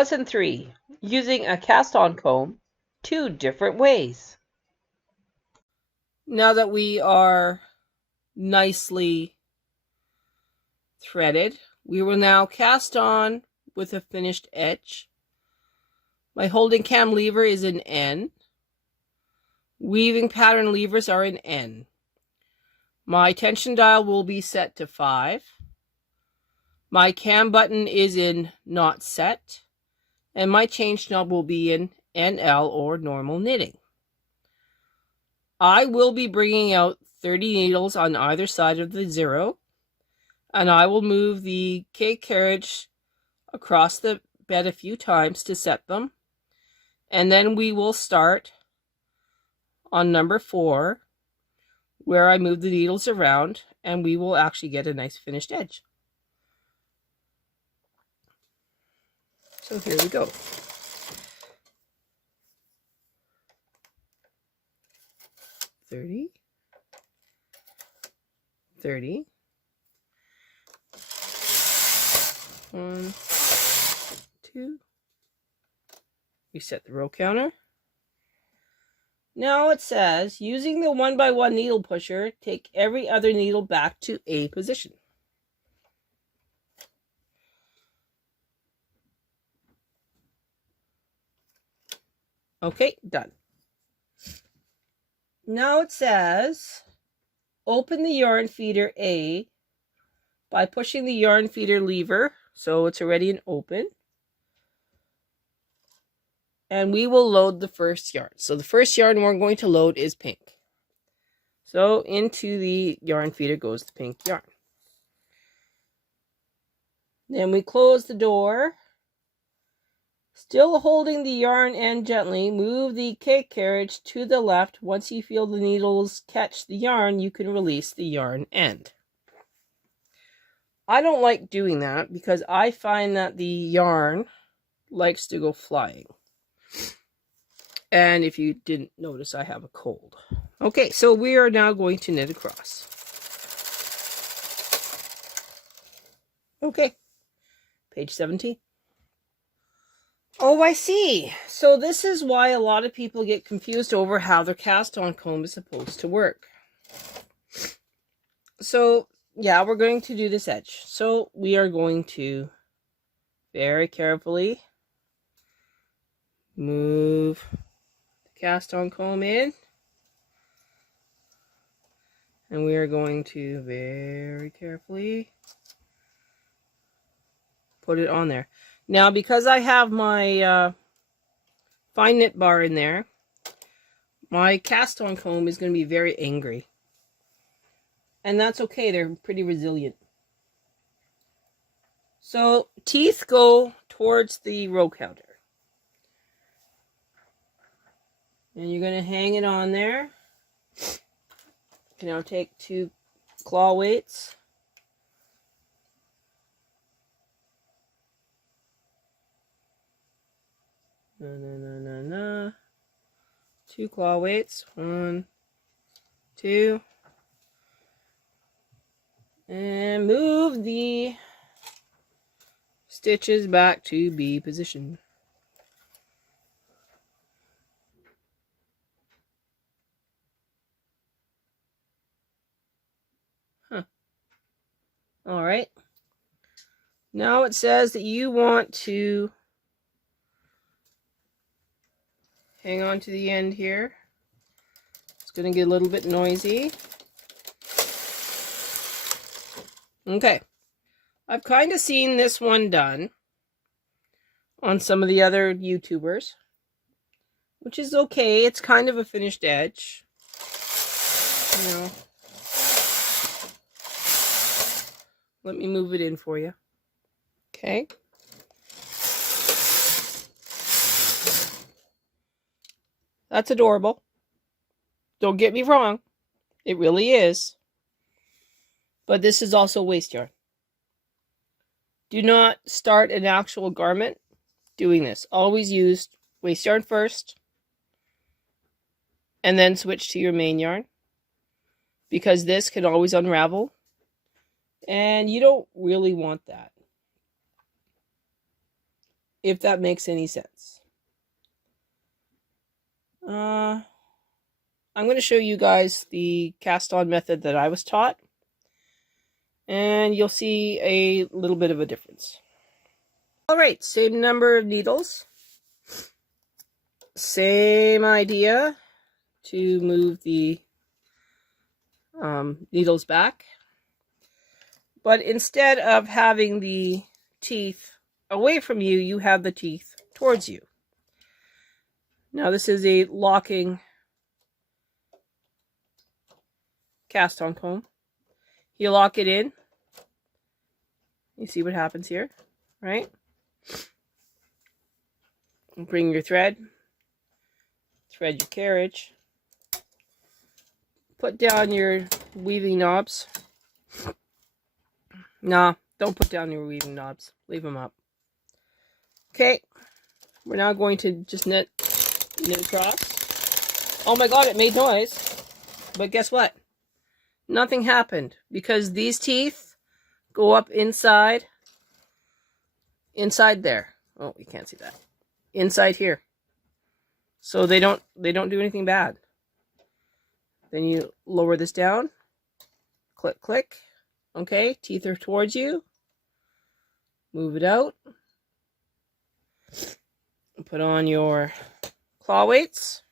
Lesson 3. Using a cast-on comb 2 different ways. Now that we are nicely threaded, we will now cast on with a finished edge. My holding cam lever is in N. Weaving pattern levers are in N. My tension dial will be set to 5. My cam button is in not set. And my change knob will be in NL, or normal knitting. I will be bringing out 30 needles on either side of the 0. And I will move the K carriage across the bed a few times to set them. And then we will start on number 4, where I move the needles around, and we will actually get a nice finished edge. So here we go. Thirty. 1, 2. Reset the row counter. Now it says, using the 1x1 needle pusher, take every other needle back to A position. Okay, done. Now it says, open the yarn feeder A by pushing the yarn feeder lever, so it's already an open. And we will load the first yarn. So the first yarn we're going to load is pink. So into the yarn feeder goes the pink yarn. Then we close the door. Still holding the yarn end gently, move the K carriage to the left. Once you feel the needles catch the yarn, you can release the yarn end. I don't like doing that because I find that the yarn likes to go flying. And if you didn't notice, I have a cold. Okay, so we are now going to knit across. Okay, page 17. Oh, I see. So this is why a lot of people get confused over how their cast-on comb is supposed to work. So, yeah, we're going to do this edge. So we are going to very carefully move the cast-on comb in. And we are going to very carefully put it on there. Now, because I have my fine knit bar in there, my cast-on comb is going to be very angry. And that's okay, they're pretty resilient. So, teeth go towards the row counter. And you're going to hang it on there. You can now take 2 claw weights. No. 2 claw weights. 1, 2. And move the stitches back to B position. All right. Now it says that you want to hang on to the end here. It's going to get a little bit noisy. Okay. I've kind of seen this one done on some of the other YouTubers, which is okay. It's kind of a finished edge. You know. Let me move it in for you. Okay. That's adorable. Don't get me wrong. It really is. But this is also waste yarn. Do not start an actual garment doing this. Always use waste yarn first. And then switch to your main yarn. Because this can always unravel. And you don't really want that. if that makes any sense. I'm going to show you guys the cast-on method that I was taught, and you'll see a little bit of a difference. Alright, same number of needles. Same idea to move the needles back. But instead of having the teeth away from you, you have the teeth towards you. Now this is a locking cast-on comb. You lock it in. You see what happens here, right? Bring your thread. Thread your carriage. Put down your weaving knobs. Nah, don't put down your weaving knobs. Leave them up. Okay, we're now going to just knit across. Oh my god, it made noise. But guess what? Nothing happened because these teeth go up inside there. Oh, you can't see that. Inside here. So they don't do anything bad. Then you lower this down. Click, click. Okay, teeth are towards you. Move it out. Put on your claw weights.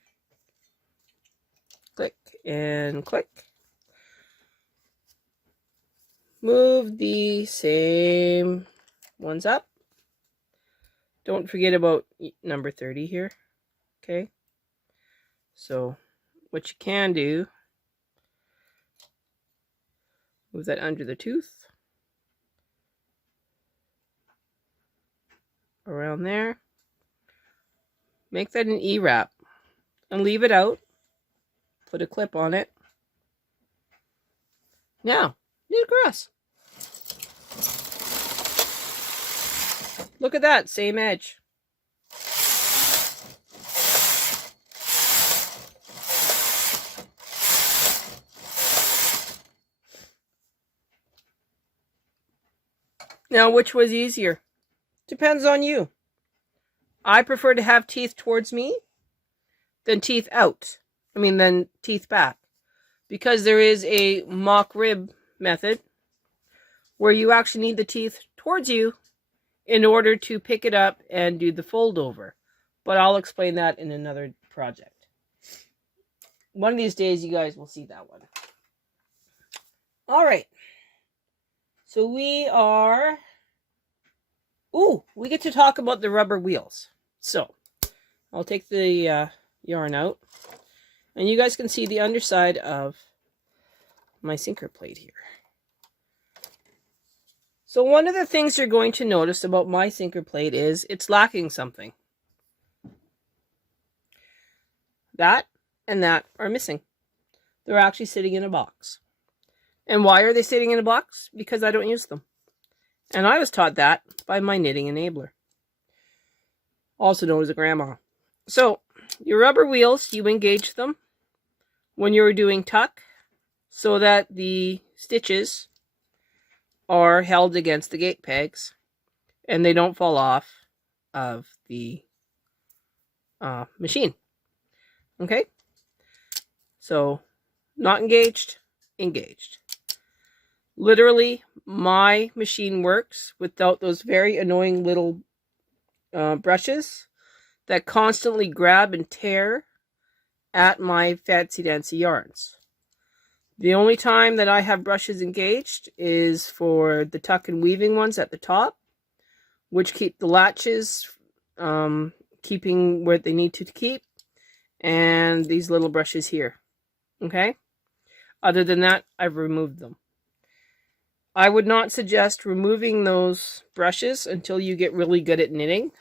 Click and click. Move the same ones up. Don't forget about number 30 here. Okay. So what you can do, move that under the tooth. Around there. Make that an E-wrap. And leave it out. Put a clip on it. Now, knit across. Look at that, same edge. Now, which was easier? Depends on you. I prefer to have teeth towards me than teeth out. Than teeth back. Because there is a mock rib method where you actually need the teeth towards you in order to pick it up and do the fold over. But I'll explain that in another project. One of these days you guys will see that one. Alright. So we get to talk about the rubber wheels. So, I'll take the yarn out. And you guys can see the underside of my sinker plate here. So one of the things you're going to notice about my sinker plate is it's lacking something. That and that are missing. They're actually sitting in a box. And why are they sitting in a box? Because I don't use them. And I was taught that by my knitting enabler, also known as a grandma. So, your rubber wheels, you engage them when you're doing tuck so that the stitches are held against the gate pegs and they don't fall off of the machine. Okay? So, not engaged, engaged. Literally, my machine works without those very annoying little brushes that constantly grab and tear at my fancy dancy yarns. The only time that I have brushes engaged is for the tuck and weaving ones at the top, which keep the latches keeping where they need to keep, and these little brushes here. Okay? Other than that, I've removed them. I would not suggest removing those brushes until you get really good at knitting.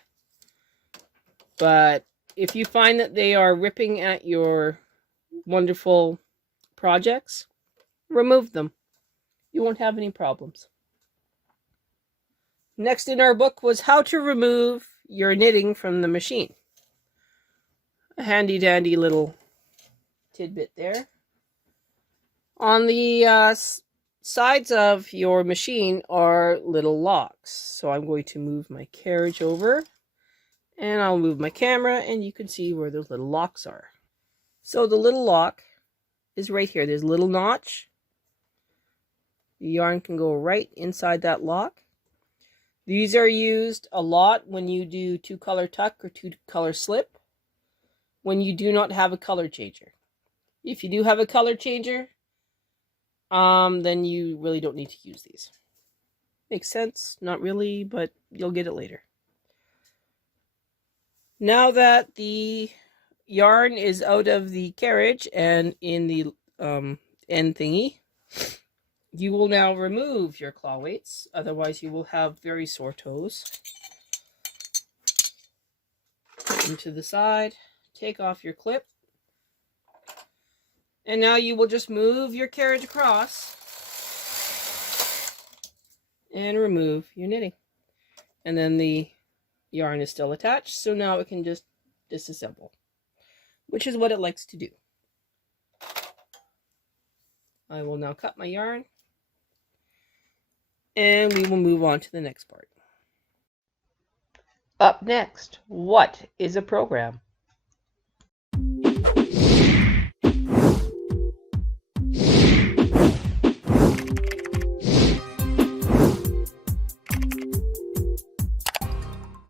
But if you find that they are ripping at your wonderful projects, remove them. You won't have any problems. Next in our book was how to remove your knitting from the machine. A handy dandy little tidbit there. On the sides of your machine are little locks. So I'm going to move my carriage over And I'll move my camera and you can see where those little locks are. So the little lock is right here. There's a little notch. The yarn can go right inside that lock. These are used a lot when you do 2-color tuck or 2-color slip, when you do not have a color changer. If you do have a color changer, then you really don't need to use these. Makes sense? Not really, but you'll get it later. Now that the yarn is out of the carriage and in the end thingy, you will now remove your claw weights, otherwise you will have very sore toes. Put them to the side, take off your clip, and now you will just move your carriage across and remove your knitting. And then the yarn is still attached, so now it can just disassemble, which is what it likes to do. I will now cut my yarn, and we will move on to the next part. Up next, what is a program?